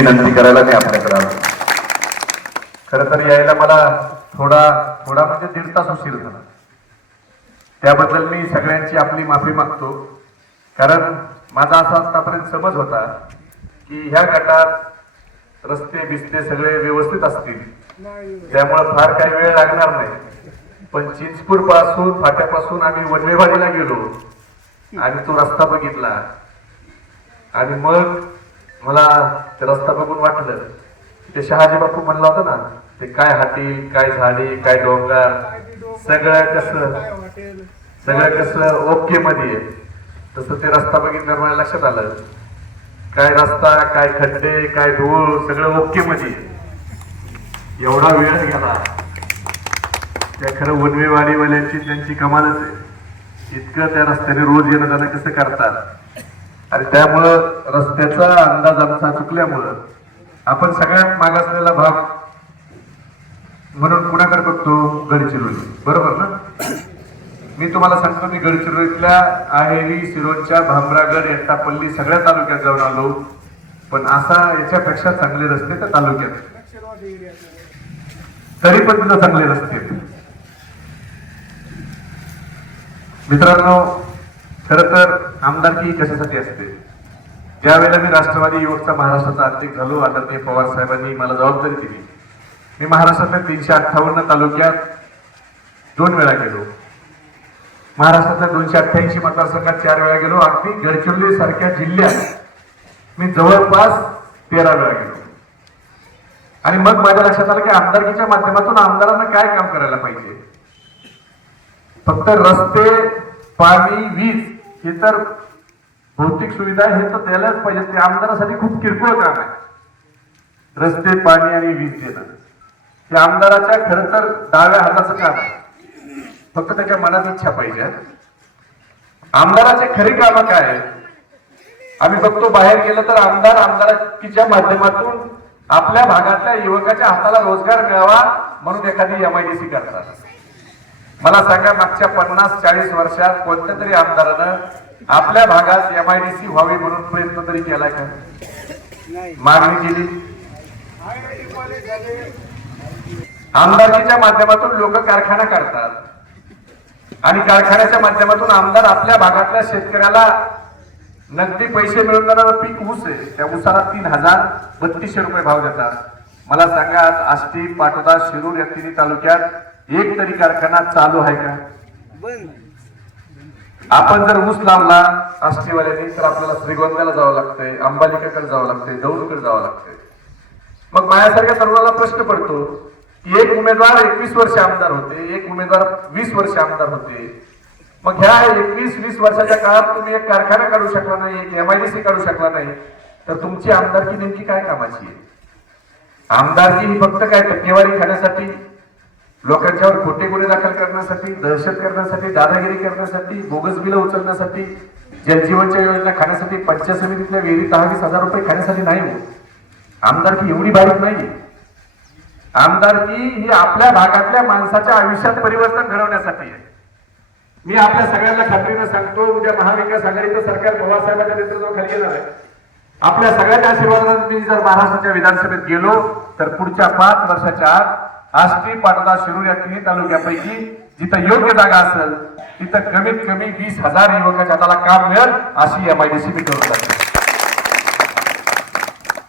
विनंती करायला मी आपल्याकडे आलो? खर तर यायला मला थोडा थोडा म्हणजे दीड तास उशीर झाला. त्याबद्दल मी सगळ्यांची आपली माफी मागतो. कारण माझा असा आतापर्यंत समज होता की ह्या गटात रस्ते बिस्ते सगळे व्यवस्थित असतील. त्यामुळे फार काही वेळ लागणार नाही. पण चिंचपूरपासून फाट्यापासून आम्ही वडवेवाडीला गेलो आणि तो रस्ता बघितला. आणि मग मला ते रस्ता बघून वाटलं. ते शहाजी बापू म्हणला होता ना ते काय हाती काय झाडी काय डोंगर सगळं कसं सगळं कसं ओके मध्ये. तस तसं ते रस्ता बघितल्यावर मला लक्षात आलं. काय रस्ता काय खड्डे काय धूळ सगळं ओके मध्ये. एवढा वेळ गेला. त्या खरं वनवेवाडीवाल्यांची त्यांची कमालच आहे. इतकं त्या रस्त्याने रोज येणं जाणं कसं करतात? आणि त्यामुळं रस्त्याचा अंदाज आमचा चुकल्यामुळं आपण सगळ्यात मागासलेला भाग म्हणून कुणाकडे बघतो? गडचिरोली. बरोबर ना? मी तुम्हाला सांगतो मी गडचिरोलीतल्या आहेरी सिरोंच्या भामरागड एटापल्ली सगळ्या तालुक्यात जाऊन आलो. पण असा याच्यापेक्षा चांगले रस्ते त्या तालुक्यात. तरी पण तिथं चांगले रस्ते मित्रांनो खर तर आमदारकी कशासाठी असते? ज्या वेळेला मी राष्ट्रवादी युवकचा महाराष्ट्राचा अध्यक्ष झालो आदरणीय पवार साहेबांनी मला जबाबदारी दिली. मी महाराष्ट्रातल्या तीनशे अठ्ठावन्न तालुक्यात दोन वेळा गेलो. महाराष्ट्रातल्या दोनशे अठ्ठ्याऐंशी मतदारसंघात चार वेळा गेलो. अगदी गडचिरोली सारख्या जिल्ह्यात मी जवळपास तेरा वेळा गेलो. आणि मग माझ्या लक्षात आलं की आमदारकीच्या माध्यमातून आमदारांना काय काम करायला पाहिजे? फक्त रस्ते पाणी वीज हे तर भौतिक सुविधा हे तर द्यायलाच पाहिजे. ते आमदारासाठी खूप किरकोळ काम आहे. रस्ते पाणी आणि वीज देणं. हे आमदाराच्या खरं तर डाव्या हाताचं काम आहे. फक्त त्याच्या मनात इच्छा पाहिजे आमदाराचे खरी कामं काय आहे आम्ही बघतो बाहेर गेलं तर आमदार आमदारकीच्या माध्यमातून आपल्या भागातल्या युवकाच्या हाताला रोजगार मिळावा म्हणून एखादी एमआयडीसी करतात. मला सांगा मागच्या पन्नास चाळीस वर्षात कोणत्या तरी आमदारानं आपल्या भागात एमआयडीसी व्हावी म्हणून प्रयत्न तरी केलाय का? मागणी केली? आमदारकीच्या माध्यमातून लोक कारखाना करतात आणि कारखान्याच्या माध्यमातून आमदार आपल्या भागातल्या शेतकऱ्याला नगदी पैसे मिळून जाणारं पीक ऊस आहे. त्या ऊसाला तीन हजार बत्तीसशे रुपये भाव देतात. मला सांगा आज आष्टी पाटोदा शिरूर या तिन्ही तालुक्यात एक तरी कारखाना चालू आहे का? आपण जर ऊस लावला आष्टीवाल्यांनी तर आपल्याला श्रीगोंद्याला जावं लागतंय अंबालिकेकडे जावं लागतंय दौंडकडे जावं लागतंय. मग माझ्यासारख्या तरुणाला प्रश्न पडतो की एक उमेदवार एकवीस वर्ष आमदार होते एक उमेदवार वीस वर्ष आमदार होते. मग ह्या एकवीस वीस वर्षाच्या काळात तुम्ही एक कारखाना काढू शकला नाही एक एमआयडीसी काढू शकला नाही तर तुमची आमदारकी नेमकी काय कामाची आहे? आमदारकी ही फक्त काय टक्केवारी खाण्यासाठी लोकांच्यावर खोटे गुन्हे दाखल करण्यासाठी दहशत करण्यासाठी दादागिरी करण्यासाठी बोगस बिलं उचलण्यासाठी जलजीवनच्या योजना खाण्यासाठी पंचायत समितीतल्या विहिरी दहा वीस हजार रुपये खाण्यासाठी नाही हो. आमदारकी एवढी बारीक नाही. आमदारकी ही आपल्या भागातल्या माणसाच्या आयुष्यात परिवर्तन घडवण्यासाठी आहे. मी आपल्या सगळ्यांना खात्रीनं सांगतो उद्या महाविकास आघाडीचं सरकार पवारसाहेबांच्या नेतृत्वाखाली येणार आहे. आपल्या सगळ्यांच्या आशीर्वादाने मी जर महाराष्ट्राच्या विधानसभेत गेलो तर पुढच्या पाच वर्षाच्या आत आष्टी पाटदा शिरूर या तिन्ही तालुक्यापैकी जिथं योग्य जागा असेल तिथं कमीत कमी वीस हजार युवकाच्या हाताला काम मिळेल अशी एमआयडीसी मी करून जाते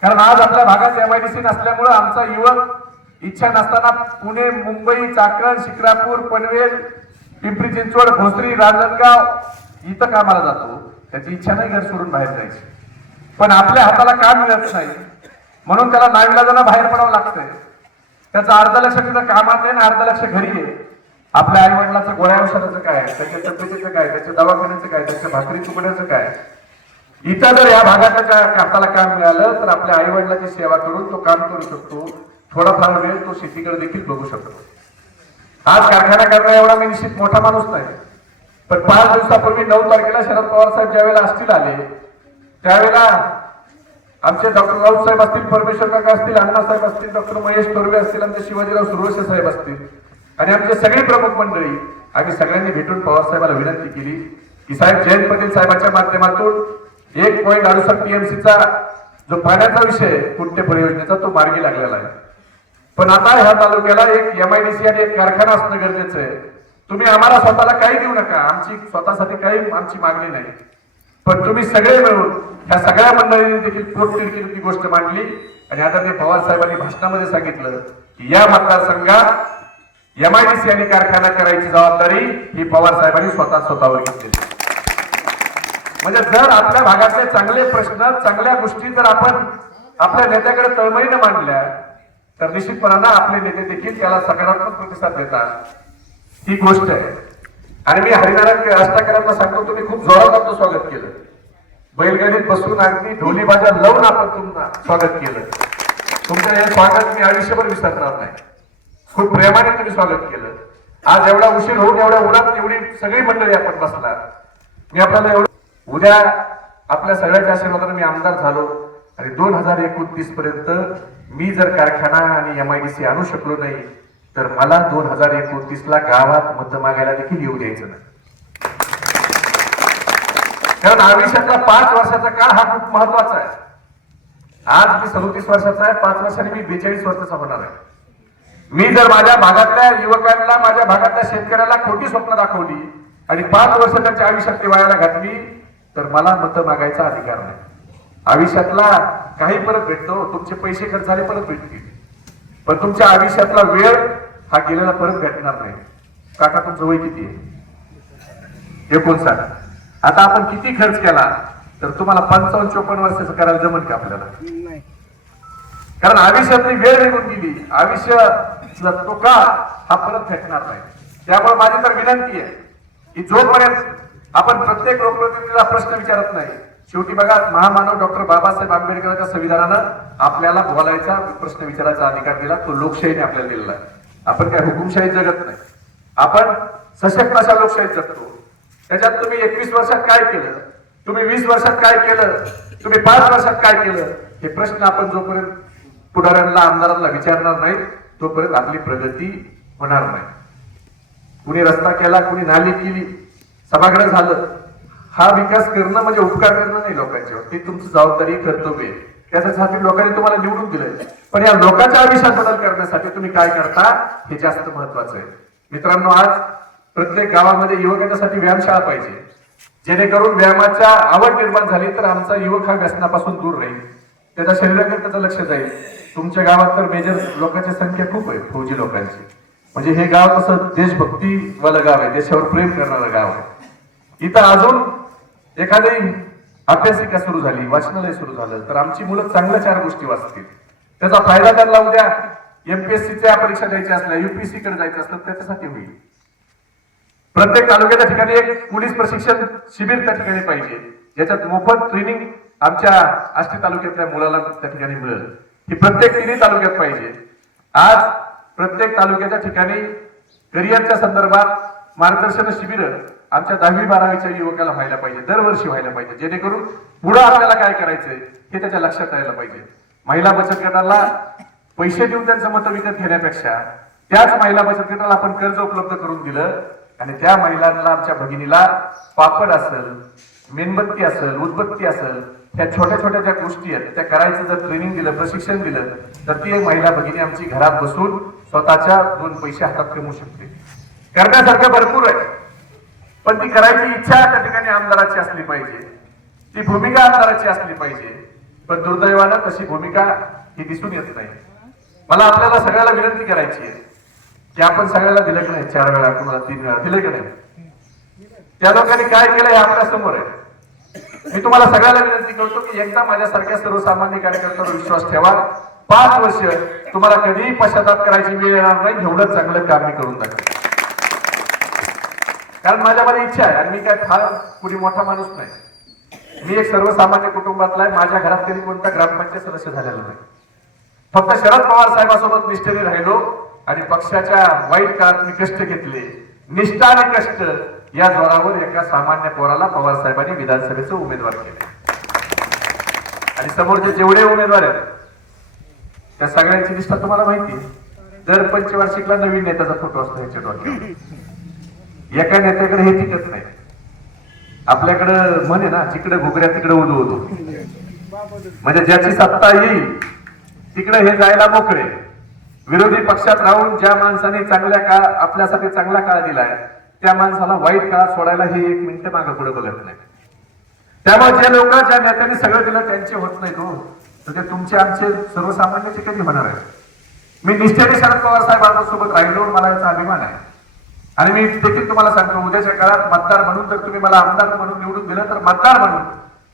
कारण आज आपल्या भागात एमआयडीसी नसल्यामुळं आमचा युवक इच्छा नसताना पुणे मुंबई चाकण शिक्रापूर पनवेल पिंपरी चिंचवड भोसरी राजनगाव इथं कामाला जातो. त्याची इच्छा नाही घर सोडून बाहेर जायची. पण आपल्या हाताला काम मिळत नाही. म्हणून त्याला नाविलाजानं बाहेर पडावं लागतंय. त्याचं अर्ध लक्ष त्याचं कामात आहे आणि अर्ध लक्ष घरी आहे. आपल्या आई वडिलाचं गोळ्या औषधाचं काय त्याच्या तब्येतीचं काय त्याच्या दवाखान्याचं काय त्याच्या भाकरी तुकड्याचं काय इथं जर या भागाच्या हाताला काम मिळालं तर आपल्या आई वडिलाची सेवा करून तो काम करू शकतो. थोडाफार वेळ तो शेतीकडे देखील बघू शकतो. आज कारखाना करणारा एवढा मी निश्चित मोठा माणूस नाही. पण पाच दिवसापूर्वी नऊ तारखेला शरद पवार साहेब ज्यावेळेला असतील आले त्यावेळेला आमचे डॉक्टर राऊत साहेब असतील परमेश्वर काका असतील अण्णासाहेब असतील डॉक्टर महेश तोरवे असतील आमचे शिवाजीराव सुरवसे साहेब असतील आणि आमचे सगळी प्रमुख मंडळी आम्ही सगळ्यांनी भेटून पवारसाहेबाला विनंती केली की साहेब जयंत पाटील साहेबांच्या माध्यमातून एक पॉईंट अडुसष्ट टीएमसीचा जो पाण्याचा विषय आहे, परियोजनेचा तो मार्गी लागलेला आहे. पण आता ह्या तालुक्याला एक एमआयडीसी आणि एक कारखाना असणं गरजेचं आहे. तुम्ही आम्हाला स्वतःला काही देऊ नका. आमची स्वतःसाठी काही आमची मागणी नाही. पण तुम्ही सगळे मिळून ह्या सगळ्या मंडळींनी देखील पोटतिडकीने ती गोष्ट मांडली. आणि आदरणीय पवार साहेबांनी भाषणामध्ये सांगितलं की या मतदारसंघात एमआयडीसी आणि कारखाना करायची जबाबदारी ही पवार साहेबांनी स्वतः स्वतःवर घेतलेली म्हणजे जर आपल्या भागातले चांगले प्रश्न चांगल्या गोष्टी जर आपण आपल्या नेत्याकडे तळमळीनं मांडल्या तर निश्चितपणानं आपले नेते देखील त्याला सकारात्मक प्रतिसाद देतात. ही गोष्ट आहे. आणि मी हरिनारायण अष्टाकरांना सांगतो तुम्ही खूप जोरात आपलं स्वागत केलं. बैलगाडीत बसून अगदी ढोली बाजा लावून आपण तुमचं स्वागत केलं. तुमचं हे स्वागत मी आयुष्यभर विसरणार नाही. खूप प्रेमाने तुम्ही स्वागत केलं. आज एवढा उशीर होऊन एवढ्या उन्हात एवढी सगळी मंडळी आपण बसणार. मी आपल्याला एवढं उद्या आपल्या सगळ्याच्या आशीर्वादाने मी आमदार झालो आणि दोन हजार एकोणतीस पर्यंत मी जर कारखाना आणि एम आय डी सी आणू शकलो नाही तर मला दोन हजार एकोणतीस ला गावात मत मागायला देखील येऊ द्यायचं नाही. कारण आयुष्यातला पाच वर्षाचा काळ हा खूप महत्त्वाचा आहे. आज मी सदोतीस वर्षाचा आहे पाच वर्षांनी मी बेचाळीस वर्षाचा होणार आहे. मी जर माझ्या भागातल्या युवकांना माझ्या भागातल्या शेतकऱ्याला खोटी स्वप्न दाखवली आणि पाच वर्ष त्यांच्या आयुष्यात ती वायाला घातली तर मला मत मागायचा अधिकार नाही. आयुष्यातला काही परत भेटतो तुमचे पैसे खर्च झाले परत भेटतील. पण तुमच्या आयुष्यातला वेळ हा गेलेला परत भेटणार नाही. काका तुमचं वय किती आहे? एकोणसाठ. आता आपण किती खर्च केला तर तुम्हाला पंचावन्न चोपन्न वर्षाचं करायला जमल का आपल्याला? नाही. कारण आयुष्यातली वेळ निघून गेली. आयुष्यातला तो काळ हा परत भेटणार नाही. त्यामुळे माझी तर विनंती आहे की जोपर्यंत आपण प्रत्येक लोकप्रतिनिधीला प्रश्न विचारत नाही शेवटी बघा महामानव डॉक्टर बाबासाहेब आंबेडकरांच्या संविधानानं आपल्याला बोलायचा प्रश्न विचारायचा अधिकार दिला तो लोकशाहीने आपल्याला दिलेला आपण काय हुकुमशाही जगत नाही. आपण सशक्त अशा लोकशाहीत जगतो. त्याच्यात तुम्ही एकवीस वर्षात काय केलं? तुम्ही वीस वर्षात काय केलं? तुम्ही पाच वर्षात काय केलं? हे प्रश्न आपण जोपर्यंत पुढाऱ्यांना आमदारांना विचारणार नाही तोपर्यंत आपली प्रगती होणार नाही. कुणी रस्ता केला कुणी नाली केली सभागृह झालं. हा विकास करणं म्हणजे उपकार करणं नाही लोकांच्यावर ते तुमची जबाबदारी कर्तव्य आहे. त्याच्यासाठी लोकांनी तुम्हाला निवडून दिलंय. पण या लोकांच्या आयुष्यात बदल करण्यासाठी तुम्ही काय करता हे जास्त महत्वाचं आहे. मित्रांनो आज प्रत्येक गावामध्ये युवकांसाठी व्यायामशाळा पाहिजे. जेणेकरून व्यायामाच्या आवड निर्माण झाली तर आमचा युवक हा व्यसनापासून दूर राहील. त्याच्या शरीराकडे त्याचं लक्ष जाईल. तुमच्या गावात तर मेजर लोकांची संख्या खूप आहे फौजी लोकांची. म्हणजे हे गाव तसं देशभक्तीवालं गाव आहे देशावर प्रेम करणारं गाव आहे. इथं अजून एखादी अभ्यासिका सुरू झाली वाचनालय सुरू झालं तर आमची मुलं चांगल्या चार गोष्टी वाचतील. त्याचा फायदा त्यांना उद्या एमपीएससीच्या परीक्षा द्यायच्या असल्या युपीएससी कडे जायचं असलं त्याच्यासाठी होईल. प्रत्येक तालुक्याच्या ठिकाणी एक पोलीस प्रशिक्षण शिबिर त्या ठिकाणी पाहिजे. ज्याच्यात मोफत ट्रेनिंग आमच्या आष्टी तालुक्यातल्या मुलाला त्या ठिकाणी मिळेल. ही प्रत्येक तिन्ही तालुक्यात पाहिजे. आज प्रत्येक तालुक्याच्या ठिकाणी करिअरच्या संदर्भात मार्गदर्शन शिबिर आमच्या दहावी बारावीच्या युवकाला व्हायला पाहिजे दरवर्षी व्हायला पाहिजे. जेणेकरून पुढे आपल्याला काय करायचंय हे त्याच्या लक्षात यायला पाहिजे. महिला बचत गटाला पैसे देऊन त्यांचं मत विकत घेण्यापेक्षा त्याच महिला बचत गटाला आपण कर्ज उपलब्ध करून दिलं आणि त्या महिलांना आमच्या भगिनीला पापड असेल मेणबत्ती असेल उदबत्ती असेल त्या छोट्या छोट्या ज्या गोष्टी आहेत त्या करायचं जर ट्रेनिंग दिलं प्रशिक्षण दिलं तर ती एक महिला भगिनी आमची घरात बसून स्वतःच्या दोन पैसे हातात कमवू शकते. करण्यासारखं भरपूर आहे. पण ती करायची इच्छा त्या ठिकाणी आमदाराची असली पाहिजे. ती भूमिका आमदाराची असली पाहिजे. पण दुर्दैवानं तशी भूमिका ही दिसून येत नाही. मला आपल्याला सगळ्याला विनंती करायची आहे. ते आपण सगळ्याला दिलं की नाही? चार वेळा कुणाला तीन वेळा दिलं की नाही? त्या लोकांनी काय केलं हे आपल्यासमोर आहे. मी तुम्हाला सगळ्याला विनंती करतो की एकदा माझ्यासारख्या सर्वसामान्य कार्यकर्त्यावर विश्वास ठेवा. पाच वर्ष तुम्हाला कधीही पश्चाताप करायची वेळ येणार नाही एवढं चांगलं काम मी करून दाखव कारण माझ्यामध्ये इच्छा आहे आणि मी काय फार कुणी मोठा माणूस नाही. मी एक सर्वसामान्य कुटुंबातला आहे. माझ्या घरात कधी कोणता ग्रामपंचायत सदस्य झालेला नाही. फक्त शरद पवार साहेबांसोबत निष्ठेने राहिलो. आणि पक्षाच्या वाईट काळात मी कष्ट घेतले निष्ठा आणि कष्ट या जोरावर एका सामान्य पोराला पवार साहेबांनी विधानसभेचं उमेदवार केले. आणि समोरचे जेवढे उमेदवार आहेत त्या सगळ्यांची निष्ठा तुम्हाला माहिती आहे. दर पंचवार्षिकला नवीन नेत्याचा फोटो असतो ह्याच्या डोक्यावर. एका नेत्याकडे हे टिकत नाही. आपल्याकडं म्हणे ना जिकडे घुगऱ्या तिकडे उदो उदो म्हणजे ज्याची सत्ता येईल तिकडे हे जायला मोकळे. विरोधी पक्षात राहून ज्या माणसाने चांगल्या काळ आपल्यासाठी चांगला काळ दिलाय त्या माणसाला वाईट काळ सोडायला हे एक मिनिट मागे पुढे बघत नाही. त्यामुळे ज्या लोक ज्या नेत्यांनी सगळं दिलं त्यांचे होत नाही तो हो. तर ते तुमचे आमचे सर्वसामान्याचे कधी होणार आहे मी निष्ठेने शरद पवार साहेबांसोबत राहिलो मला याचा अभिमान आहे. आणि मी देखील तुम्हाला सांगतो उद्याच्या काळात मतदार म्हणून जर तुम्ही मला आमदार म्हणून निवडून दिलं तर मतदार म्हणून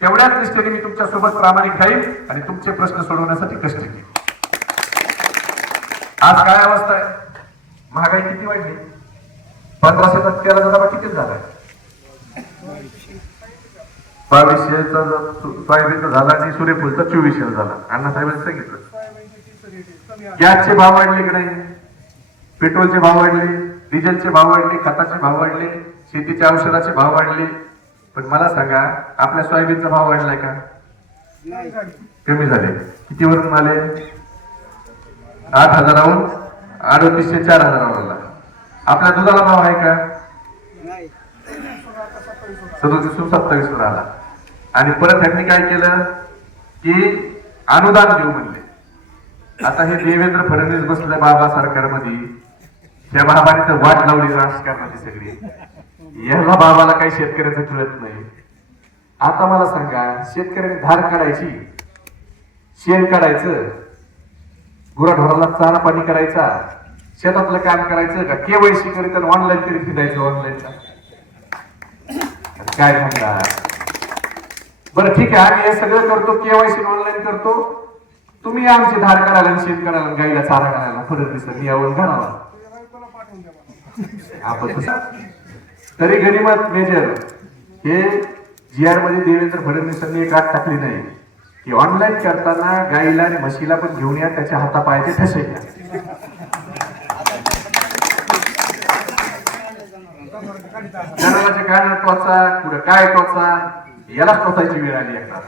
तेवढ्याच निष्ठेने मी तुमच्यासोबत प्रामाणिक राहील आणि तुमचे प्रश्न सोडवण्यासाठी कष्ट घेईन. आज काय अवस्था आहे? महागाई किती वाढली? पंधराशे टक्क्याला जरा किती झालाय बावीसशेचा सोयाबीनचा झाला आणि सूर्यफूलचा चोवीसशे झाला. अण्णासाहेबांनी सांगितलं. गॅसचे भाव वाढले की नाही? पेट्रोलचे भाव वाढले डिझेलचे भाव वाढले खताचे भाव वाढले शेतीच्या औषधाचे भाव वाढले. पण मला सांगा आपल्या सोयाबीनचा भाव वाढलाय का? कमी झाले. किती वरून आले? आठ हजाराहून अडतीसशे चार हजारावर आला आपल्या दुधाला भाव आहे का? सदतीसून सत्तावीस वर आला. आणि परत त्यांनी काय केलं? की अनुदान देऊ म्हणले. आता हे देवेंद्र फडणवीस बसले बाबा सरकारमध्ये. त्या बाबाने तर वाट लावली राजकारणाची सगळी. याला बाबाला काही शेतकऱ्याचं कळत नाही. आता मला सांगा शेतकऱ्याने धार काढायची शेण काढायचं गुराढोराला चारा पाणी करायचा शेतातलं काम करायचं का केवायसी करीत ऑनलाईन तरी फिरायचं ऑनलाईन काय म्हणता बरं ठीक आहे आम्ही हे सगळं करतो केवायसी ऑनलाईन करतो. तुम्ही आमची धार करायला आणि शेत करायला गाईला चारा करायला फरक दिसत मी यावरून घालावा आपण तरी गणिमत मेजर हे जी आरमध्ये देवेंद्र फडणवीसांनी एक आठ टाकली नाही. की ऑनलाईन करताना गाईला आणि म्हशीला पण घेऊन या त्याच्या हातापायाचे ठसे घ्या. जनावरांच्या काय टोचा कुठं काय टोचा याला टोचायची वेळ आली एकदा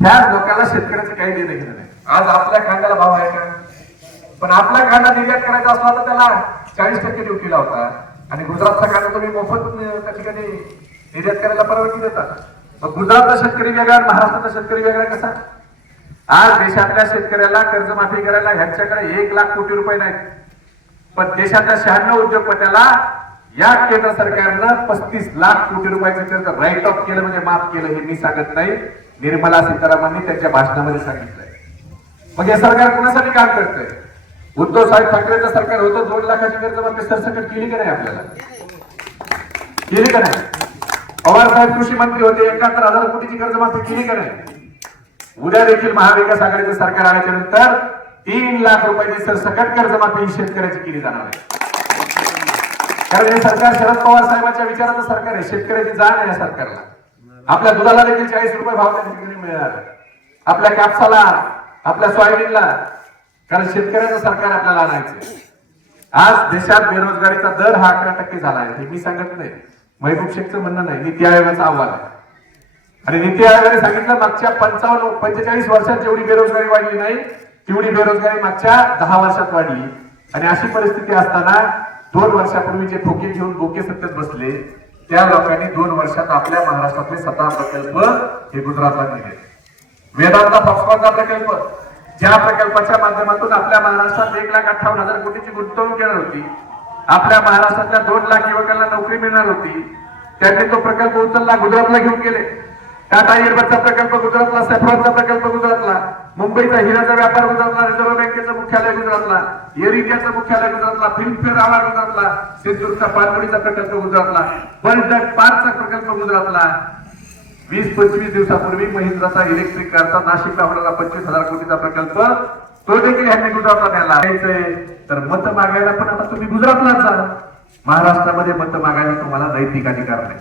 ह्या लोकांना शेतकऱ्याचं काही देणं घेणं नाही. आज आपल्या खांद्याला भाव आहे का? पण आपला कांदा निर्यात करायचा असला तर त्याला चाळीस टक्के ड्युटी लावता आणि गुजरातचा कांदा तुम्ही मोफत त्या ठिकाणी निर्यात करायला परवानगी देतात मग गुजरातचा शेतकरी वेगळा महाराष्ट्राचा शेतकरी वेगळा कसा? आज देशातल्या शेतकऱ्याला कर्जमाफी करायला ह्यांच्याकडे एक लाख कोटी रुपये नाहीत. पण देशातल्या शहाण्णव उद्योगपत्याला या केंद्र सरकारनं पस्तीस लाख कोटी रुपयाचं कर्ज राईट ऑफ केलं म्हणजे माफ केलं हे मी सांगत नाही. निर्मला सीतारामननी त्यांच्या भाषणामध्ये सांगितलंय. मग हे सरकार कोणासाठी काम करतंय? उद्धव साहेब ठाकरेचं सरकार होतं दोन लाखाची कर्जमाफी सरसकट केली का नाही आपल्याला? केली का नाही? पवार साहेब कृषी मंत्री होते एकाहत्तर हजार कोटीची कर्जमाफी केली का नाही? उद्या देखील महाविकास आघाडीचं सरकार आल्याच्यानंतर तीन लाख रुपयाची सरसकट कर्जमाफी ही शेतकऱ्याची केली जाणार आहे. कारण हे सरकार शरद पवार साहेबांच्या विचाराचं सरकार आहे शेतकऱ्याची जाण आहे या सरकारला. आपल्या दुधाला देखील चाळीस रुपये भाव त्या ठिकाणी मिळणार आपल्या कापसाला आपल्या सोयाबीनला. कारण शेतकऱ्याचं सरकार आपल्याला आणायचं आज देशात बेरोजगारीचा दर हा अकरा टक्के झाला आहे. हे मी सांगत नाही. महबूब शेखचं म्हणणं नाही नीती आयोगाचा अहवाल आहे. आणि नीती आयोगाने सांगितलं मागच्या पंचावन्न पंचेचाळीस वर्षात जेवढी बेरोजगारी वाढली नाही तेवढी बेरोजगारी मागच्या दहा वर्षात वाढली. आणि अशी परिस्थिती असताना दोन वर्षापूर्वी जे ठोके घेऊन बोके सत्तेत बसले त्या लोकांनी दोन वर्षात आपल्या महाराष्ट्रातले सतरा प्रकल्प हे गुजरातला दिले वेदांता फॉक्सकॉनचा प्रकल्प ज्या प्रकल्पाच्या माध्यमातून आपल्या महाराष्ट्रात एक लाख अठ्ठावन्न हजार कोटीची गुंतवणूक येणार होती आपल्या महाराष्ट्रातल्या दोन लाख युवकांना नोकरी मिळणार होती. त्यांनी तो प्रकल्प उचलला गुजरातला घेऊन गेले. टाटा एअरबसचा प्रकल्प गुजरातला सेफ्रॉनचा प्रकल्प गुजरातला मुंबईचा हिराचा व्यापार गुजरातला रिझर्व्ह बँकेचं मुख्यालय गुजरातला एअर इंडियाचं मुख्यालय गुजरातला फिल्मफेअर अवॉर्ड गुजरातला सिंधूरचा पाणबुडीचा प्रकल्प गुजरातला वर्ल्ड पार्कचा प्रकल्प गुजरातला. वीस पंचवीस दिवसापूर्वी महिंद्राचा इलेक्ट्रिक कारचा नाशिकला होणारा पंचवीस हजार कोटीचा प्रकल्प तो देखील ह्यांनी गुजरातला न्यायला द्यायचंय तर मत मागायला पण आता तुम्ही गुजरातलाच जा. महाराष्ट्रामध्ये मत मागायला तुम्हाला नैतिक अधिकार नाही.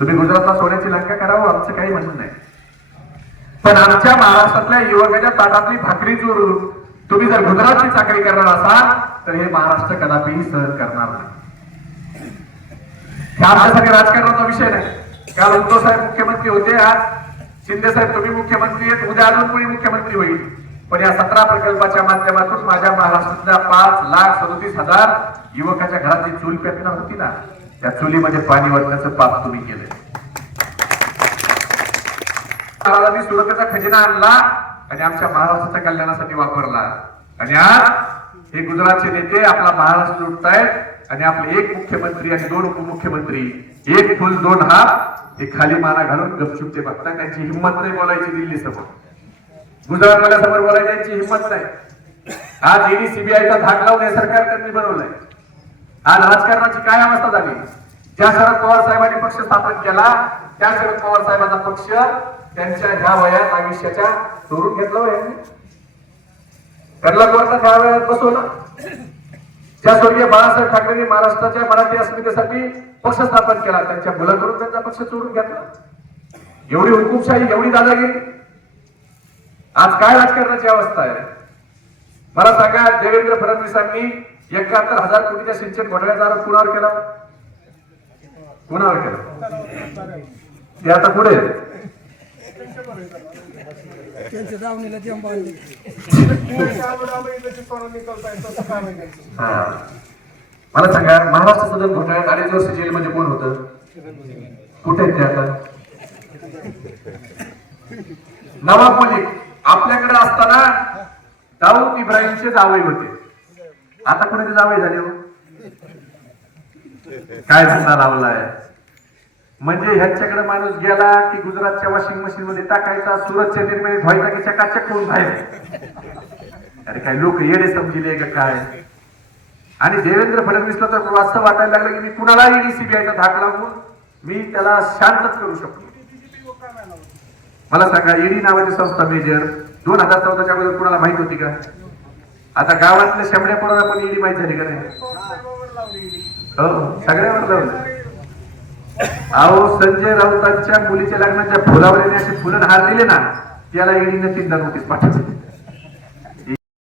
तुम्ही गुजरातला सोन्याची लंका करावं आमचं काही म्हणणं नाही. पण आमच्या महाराष्ट्रातल्या युवकाच्या ताटातली भाकरी चोरून तुम्ही जर गुजरातची चाकरी करणार असाल तर हे महाराष्ट्र कदापिही सहन करणार नाही. हे आमच्यासाठी राजकारणाचा विषय नाही. काल उद्धव साहेब मुख्यमंत्री होते आज. शिंदे साहेब तुम्ही मुख्यमंत्री आहेत. उद्या अजून कोणी मुख्यमंत्री होईल. पण या सतरा प्रकल्पाच्या माध्यमातून माझ्या महाराष्ट्रातल्या पाच लाख सदोतीस हजार युवकाच्या घरात जी चूल पेटणं होती ना त्या चुलीमध्ये पाणी वरण्याचं पाप तुम्ही केलं महाराजांनी सुरतेचा खजिना आणला आणि आमच्या महाराष्ट्राच्या कल्याणासाठी वापरला. आणि आज हे गुजरातचे नेते आपला महाराष्ट्र लुटतायत आणि आपले एक मुख्यमंत्री आणि दोन उपमुख्यमंत्री एक फुल दोन हात हे खाली माना घालून गपचूप ते बघतात त्यांची हिंमत नाही बोलायची दिल्ली समोर गुजरात समोर बोलायची त्यांची हिंमत नाही. आज ईडी सीबीआयचा धाक लावून हे सरकार त्यांनी बनवलंय. आज राजकारणाची काय अवस्था झाली? ज्या शरद पवार साहेबांनी पक्ष स्थापन केला त्या शरद पवार साहेबांचा पक्ष त्यांच्या ह्या वयात आयुष्याच्या चोरून घेतलं हो यांनी. त्यांना कोर्टात ह्या वयात बसवलं? ज्या स्वर्गीय बाळासाहेब ठाकरेंनी महाराष्ट्राच्या मराठी अस्मितेसाठी पक्ष स्थापन केला त्यांच्या मुलाकडून त्यांचा पक्ष चोरून घेतला. एवढी हुकुमशाही एवढी दादागिरी. आज काय राजकारणाची अवस्था आहे? मला सांगा देवेंद्र फडणवीसांनी एकाहत्तर हजार कोटीच्या सिंचन घोटाळ्याचा आरोप कुणावर केला? कुणावर केला? ते आता पुढे. मला सांगा महाराष्ट्र सदन घोटाळ्यात अडीच वर्ष जेलमध्ये कोण होतं? कुठे ते आता? नवाब मलिक. आपल्याकडे असताना दाऊद इब्राहिमचे जावई होते. आता कोणाचे जावई झाले हो? काय धंदा लावलाय? म्हणजे ह्यांच्याकडे माणूस गेला की गुजरातच्या वॉशिंग मशीन मध्ये टाकायचा सुरतच्या निर्मितीत व्हायचा की चकाचक होऊन बाहेर. अरे काय लोक येडे समजिले का काय? आणि देवेंद्र फडणवीसला तर वास्तव वाटायला लागलं की मी कुणाला ईडी सीबीआयचा धाक लावून मी त्याला शांतच करू शकतो मला सांगा ईडी नावाची संस्था मेजर दोन हजार चौदाच्या अगोदर कुणाला माहीत होती का? आता गावातल्या शेमड्या पोराला पण ईडी माहीत झाली का नाही? हो सगळ्यावर लावलं अहो संजय राऊतांच्या मुलीच्या लग्नाच्या फुलावर येण्याचे फुलं हार दिले ना त्याला ईडीने तीनदा नोटीस पाठवली.